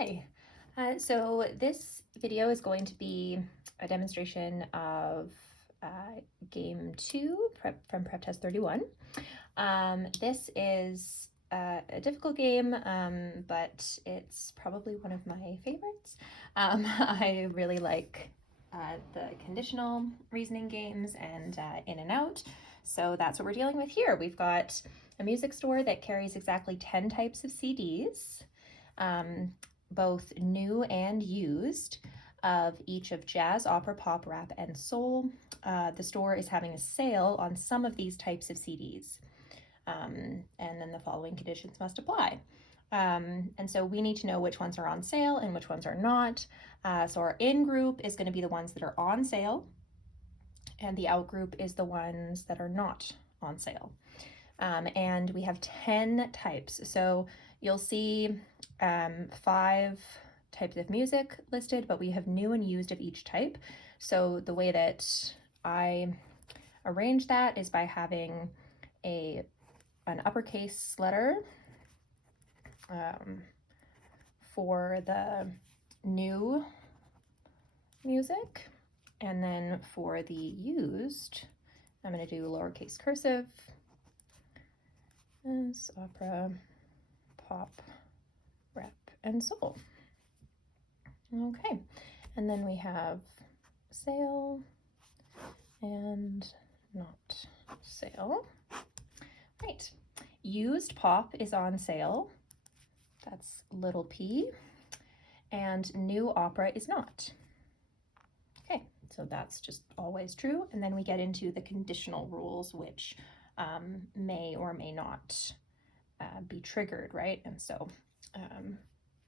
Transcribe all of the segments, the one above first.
Hi. So this video is going to be a demonstration of game 2 from Prep Test 31. This is a difficult game, but it's probably one of my favorites. I really like the conditional reasoning games and in and out. So that's what we're dealing with here. We've got a music store that carries exactly 10 types of CDs. Both new and used, of each of jazz, opera, pop, rap, and soul. The store is having a sale on some of these types of CDs. And then the following conditions must apply. And so we need to know which ones are on sale and which ones are not. So our in group is going to be the ones that are on sale, and the out group is the ones that are not on sale. And we have 10 types. So you'll see 5 types of music listed, but we have new and used of each type. So the way that I arrange that is by having an uppercase letter for the new music, and then for the used, I'm going to do lowercase cursive as opera, pop, rap, and soul. Okay, and then we have sale and not sale. Right, used pop is on sale. That's little p. And new opera is not. Okay, so that's just always true. And then we get into the conditional rules, which may or may not be triggered, right? And so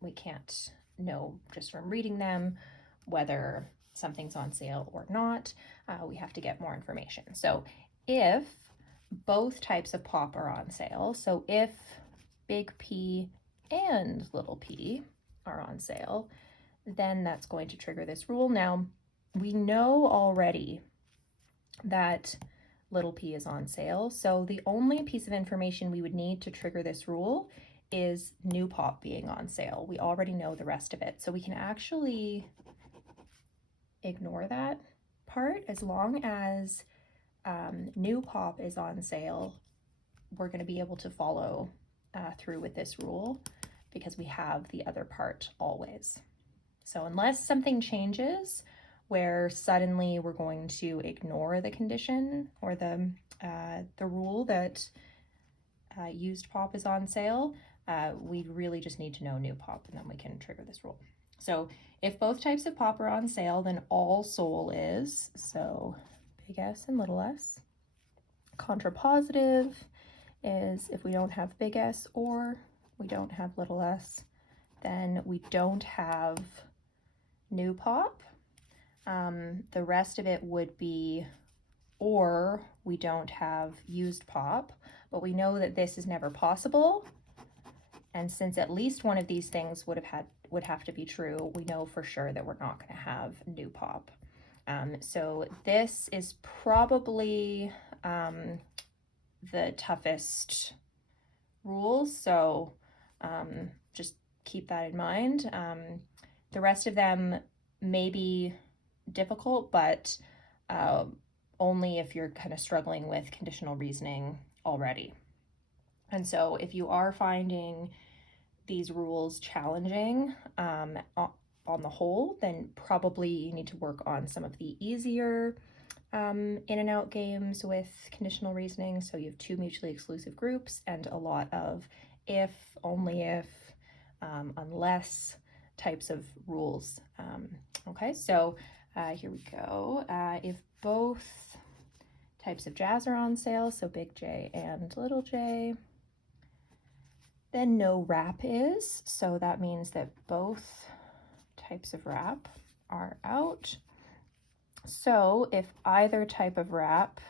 we can't know just from reading them whether something's on sale or not. We have to get more information. So if both types of pop are on sale, so if big P and little p are on sale, then that's going to trigger this rule. Now, we know already that little p is on sale, so the only piece of information we would need to trigger this rule is new pop being on sale. We already know the rest of it, so we can actually ignore that part. As long as new pop is on sale, we're going to be able to follow through with this rule because we have the other part always. So unless something changes where suddenly we're going to ignore the condition or the rule that used pop is on sale, we really just need to know new pop, and then we can trigger this rule. So if both types of pop are on sale, then all soul is, so big S and little s. Contrapositive is if we don't have big S or we don't have little s, then we don't have new pop. The rest of it would be or we don't have used pop, but we know that this is never possible. And since at least one of these things would have to be true, we know for sure that we're not going to have new pop. So this is probably the toughest rules, so just keep that in mind. The rest of them may be difficult, but only if you're kind of struggling with conditional reasoning already. And so if you are finding these rules challenging on the whole, then probably you need to work on some of the easier in and out games with conditional reasoning. So you have 2 mutually exclusive groups and a lot of if, only if, unless types of rules. Okay, so here we go. If both types of jazz are on sale, so big J and little j, then no rap is, so that means that both types of rap are out. So if either type of rap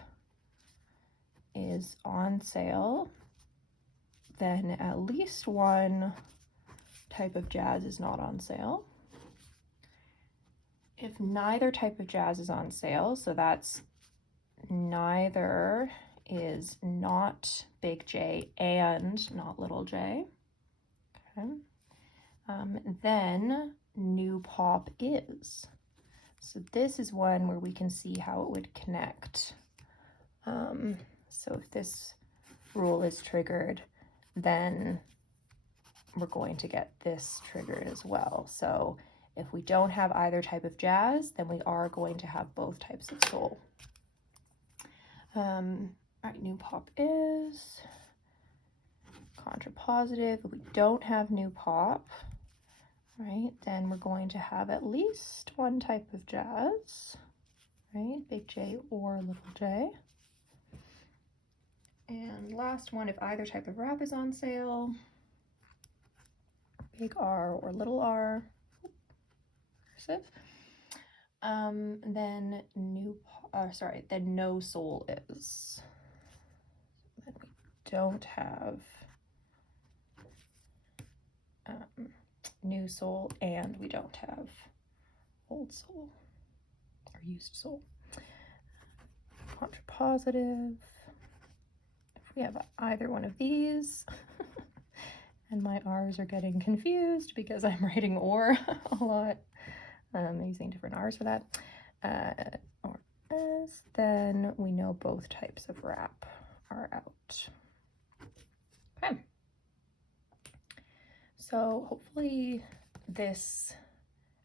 is on sale, then at least one type of jazz is not on sale. If neither type of jazz is on sale, so that's neither is not big J and not little j. Okay. then new pop is. So this is one where we can see how it would connect. So if this rule is triggered, then we're going to get this triggered as well. So if we don't have either type of jazz, then we are going to have both types of soul. All right, new pop is contrapositive. If we don't have new pop, right, then we're going to have at least one type of jazz, right, big J or little j. And last one, if either type of wrap is on sale, big R or little r, then then no soul is. Then we don't have new soul, and we don't have old soul or used soul. Contrapositive. If we have either one of these, and my R's are getting confused because I'm writing or a lot, using different R's for that, or S, then we know both types of wrap are out. Okay. So hopefully this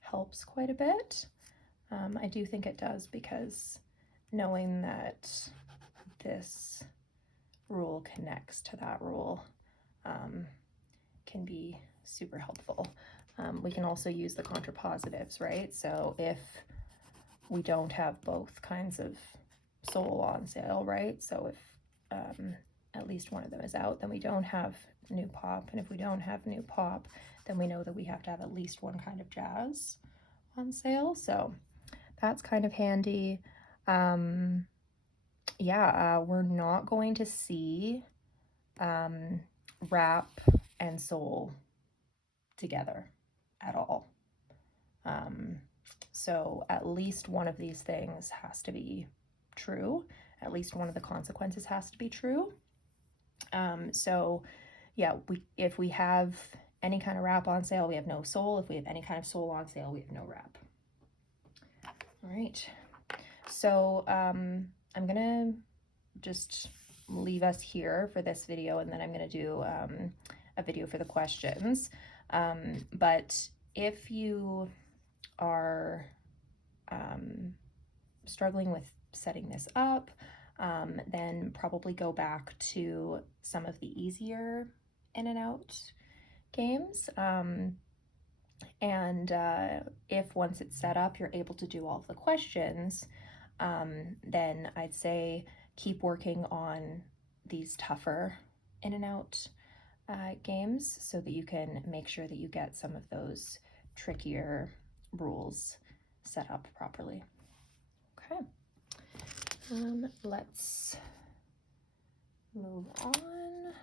helps quite a bit. I do think it does, because knowing that this rule connects to that rule can be super helpful. We can also use the contrapositives, right? So if we don't have both kinds of soul on sale, right? So if at least one of them is out, then we don't have new pop. And if we don't have new pop, then we know that we have to have at least one kind of jazz on sale. So that's kind of handy. Yeah, we're not going to see rap and soul together at all. So at least one of these things has to be true. At least one of the consequences has to be true. So yeah, if we have any kind of wrap on sale, we have no soul. If we have any kind of soul on sale, we have no wrap. All right. So I'm gonna just leave us here for this video, and then I'm gonna do a video for the questions. But if you are struggling with setting this up, then probably go back to some of the easier in and out games. And if once it's set up, you're able to do all of the questions, then I'd say keep working on these tougher in and out games, so that you can make sure that you get some of those trickier rules set up properly. Okay, let's move on.